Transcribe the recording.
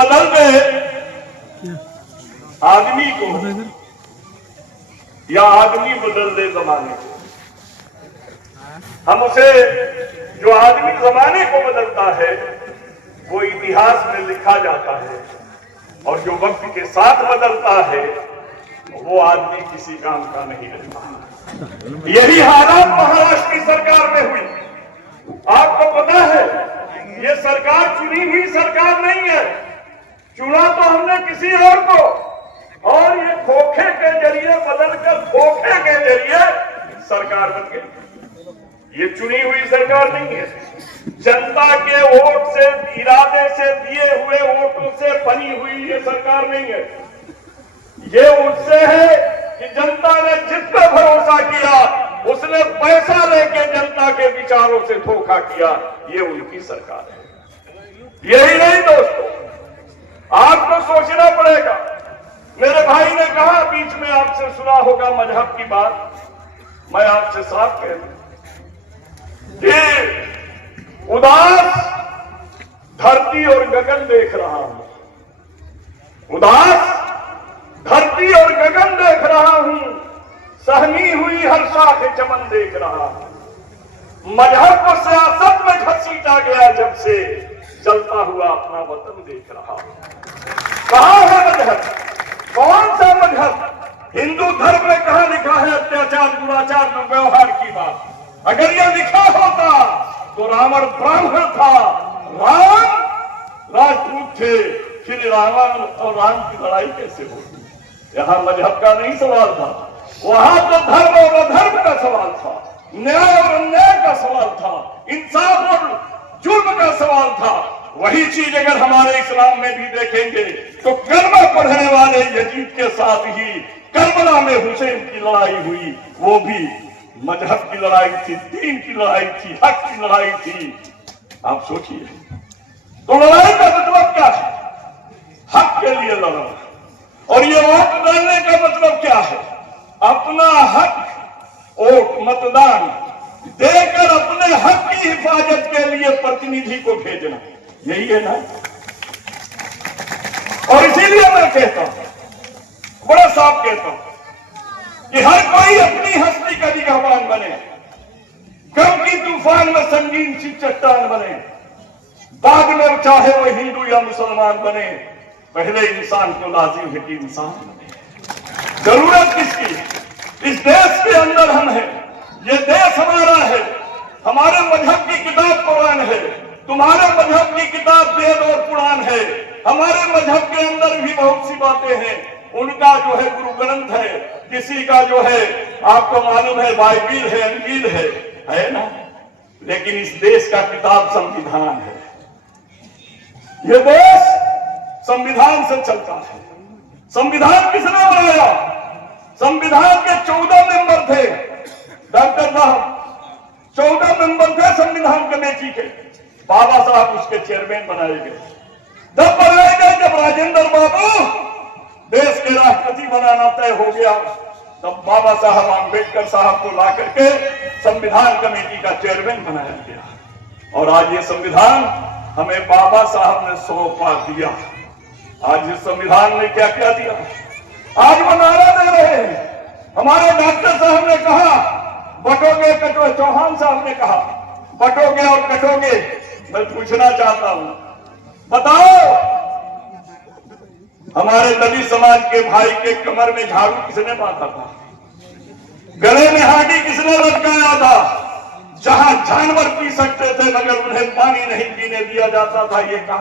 बदल दे आदमी को या आदमी बदल दे जमाने को। हम उसे, जो आदमी जमाने को बदलता है वो इतिहास में लिखा जाता है, और जो वक्त के साथ बदलता है वो आदमी किसी काम का नहीं रहता। यही हालात महाराष्ट्र की सरकार में हुई। आपको पता है ये सरकार चुनी हुई सरकार नहीं है, चुना तो हमने किसी और को, और ये खोखे के जरिए बदलकर धोखे के जरिए सरकार बन गई। ये चुनी हुई सरकार नहीं है, जनता के वोट से, इरादे से दिए हुए वोटों से बनी हुई ये सरकार नहीं है। ये उससे है कि जनता ने जिस पे भरोसा किया उसने पैसा लेके जनता के विचारों से धोखा किया, ये उनकी सरकार है। यही नहीं दोस्तों, आपको सोचना पड़ेगा। मेरे भाई ने कहा, बीच में आपसे सुना होगा मजहब की बात, मैं आपसे साफ कह दूं कि उदास धरती और गगन देख रहा हूं, उदास धरती और गगन देख रहा हूं, सहमी हुई हर शाख चमन देख रहा हूं। मजहब को सियासत में घसीटा गया जब से, चलता हुआ अपना वतन देख रहा हूं। कहां है मजहब? कौन सा मजहब? हिंदू धर्म में कहां लिखा है अत्याचार, दुराचार, दुर्व्यवहार की बात? अगर यह लिखा होता तो रावण ब्राह्मण था, राम राजपूत थे, फिर रावण और राम की लड़ाई कैसे होती? यहां मजहब का नहीं सवाल था, वहां तो धर्म और अधर्म का सवाल था, न्याय और अन्याय का सवाल था, इंसाफ और जुर्म का सवाल था। वही चीज अगर हमारे इस्लाम में भी देखेंगे तो कलमा पढ़ने वाले यजीद के साथ ही करबला में हुसैन की लड़ाई हुई, वो भी मजहब की लड़ाई थी, दीन की लड़ाई थी, हक की लड़ाई थी। आप सोचिए, तो लड़ाई का मतलब क्या है? हक के लिए लड़ना। और ये वोट डालने का मतलब क्या है? अपना हक, वोट, मतदान देकर अपने हक की हिफाजत के लिए प्रतिनिधि को भेजना, यही है ना? और इसीलिए मैं कहता हूं, बड़ा साफ कहता हूं कि हर कोई अपनी हस्ती का निगहबान बने, गम की तूफान में संगीन सी चट्टान बने, बाद में चाहे वो हिंदू या मुसलमान बने, पहले इंसान को लाजिम है कि इंसान बने। जरूरत किसकी? इस देश के अंदर हम हैं, ये देश हमारा है, हमारे मजहब की किताब कुरान है, तुम्हारे मजहब की किताब वेद और पुराण है, हमारे मजहब के अंदर भी बहुत सी बातें हैं, उनका जो है गुरु ग्रंथ है, किसी का जो है आपको मालूम है बाइबिल है, अंजील है ना? लेकिन इस देश का किताब संविधान है। ये देश संविधान से चलता है। संविधान किसने बनाया? संविधान के 14 मेंबर थे डॉक्टर साहब, 14 मेंबर थे संविधान कमेटी के, बाबा साहब उसके चेयरमैन बनाए गए। जब बनाए गए, जब राजेंद्र बाबू देश के राष्ट्रपति बनाना तय हो गया, तब बाबा साहब आंबेडकर साहब को ला करके संविधान कमेटी का चेयरमैन बनाया गया। और आज ये संविधान हमें बाबा साहब ने सौंपा दिया। आज इस संविधान ने क्या क्या दिया? आज वो नारा दे रहे हैं। हमारे डॉक्टर साहब ने कहा बटोगे कटोगे, चौहान साहब ने कहा बटोगे और कटोगे। मैं पूछना चाहता हूं, बताओ हमारे दलित समाज के भाई के कमर में झाड़ू किसने बांधा था? गले में हाडी किसने लटकाया था? जहां जानवर पी सकते थे मगर उन्हें पानी नहीं पीने दिया जाता था, ये काम